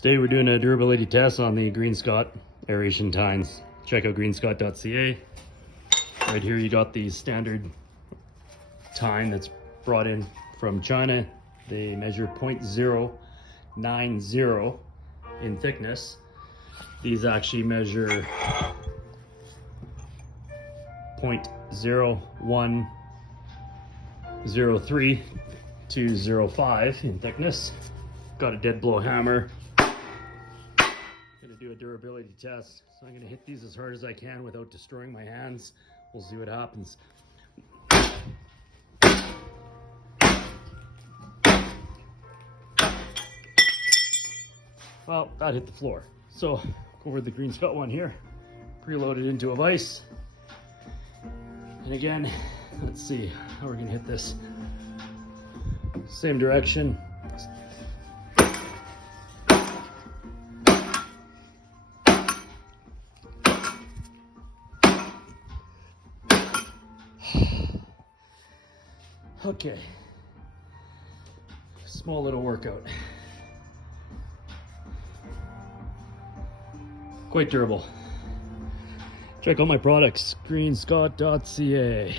Today we're doing a durability test on the Green Scott aeration tines. Check out greenscott.ca. Right here you got the standard tine that's brought in from China. They measure 0.090 in thickness. These actually measure 0.0103 to 0.05 in thickness. Got a dead blow hammer. Gonna do a durability test. So I'm gonna hit these as hard as I can without destroying my hands. We'll see what happens. Well, that hit the floor. So go over the Green Scott one here, preloaded into a vise. And again, let's see how we're gonna hit this. Same direction. Okay, small little workout. Quite durable. Check out my products, greenscott.ca.